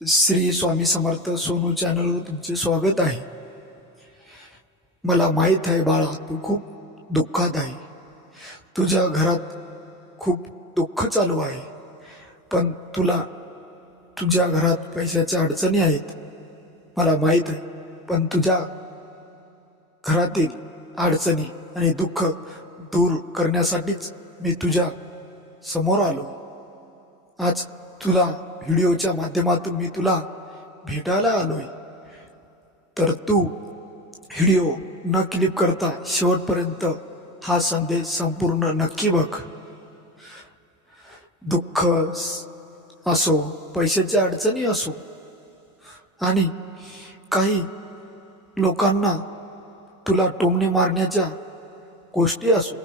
श्री स्वामी समर्थ सोनू चॅनलवर तुमचे स्वागत आहे। मला माहीत आहे बाळा, तू खूप दुःखात आहे। तुझ्या घरात खूप दुःख चालू आहे, पण तुझ्या घरात पैशाच्या अडचणी आहेत, मला माहीत आहे। पण तुझ्या घरातील अडचणी आणि दुःख दूर करण्यासाठीच मी तुझ्या समोर आलो। आज तुला व्हिडिओच्या माध्यमातून मी तुला भेटायला आलोय, तर तू व्हिडिओ न क्लिप करता शेवटपर्यंत हा संदेश संपूर्ण नक्की बघ। दुःख असो, पैशाच्या अडचणी असो, आणि काही लोकांना तुला टोमणे मारण्याच्या गोष्टी असो,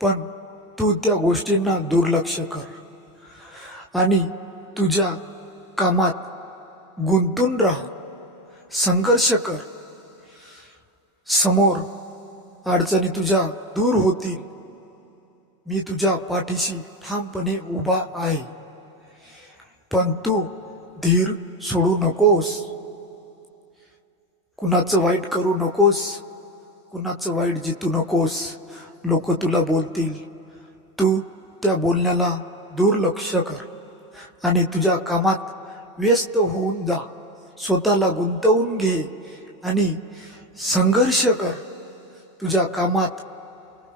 पण तू त्या गोष्टींना दुर्लक्ष कर आणि तुझ्या कामात गुंतून राहा, संघर्ष कर। समोर अडचणी तुझ्या दूर होतील, मी तुझ्या पाठीशी ठामपणे उभा आहे। पण तू धीर सोडू नकोस, कुणाचं वाईट करू नकोस, कुणाचं वाईट जितू नकोस। लोक तुला बोलतील, तू त्या बोलण्याला दुर्लक्ष कर आणि तुझ्या कामात व्यस्त होऊन जा। स्वतःला गुंतवून घे आणि संघर्ष कर। तुझ्या कामात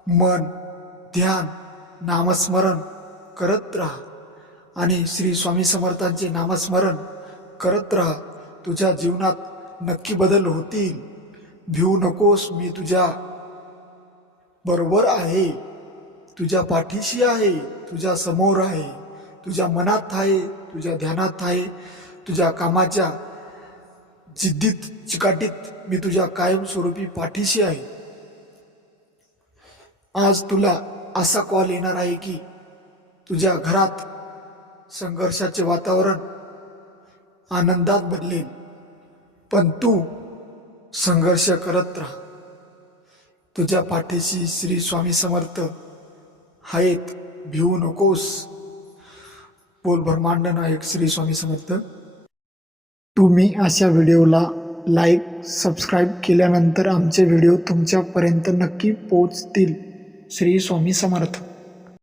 मन, ध्यान, नामस्मरण करत राहा आणि श्री स्वामी समर्थांचे नामस्मरण करत राहा। तुझ्या जीवनात नक्की बदल होतील। भिवू नकोस, मी तुझ्या बरोबर आहे, तुझ्या पाठीशी आहे, तुझ्या समोर आहे, तुझ्या मनात आहे, तुझ्या ध्यानात आहे। तुझ्या कामाच्या जिद्दीत चिकाटीत मी तुझ्या कायमस्वरूपी पाठीशी आहे। आज तुला असा कॉल येणार आहे की तुझ्या घरात संघर्षाचे वातावरण आनंदात बदलेल, पण तू संघर्ष करत राहा। तुझ्या पाठीशी श्री स्वामी समर्थ आहेत, भिवू नकोस। बोल ब्रह्मांड नायक श्री स्वामी समर्थ। तुम्ही अशा व्हिडिओला लाईक, सबस्क्राईब केल्यानंतर आमचे व्हिडिओ तुमच्यापर्यंत नक्की पोहोचतील। श्री स्वामी समर्थ।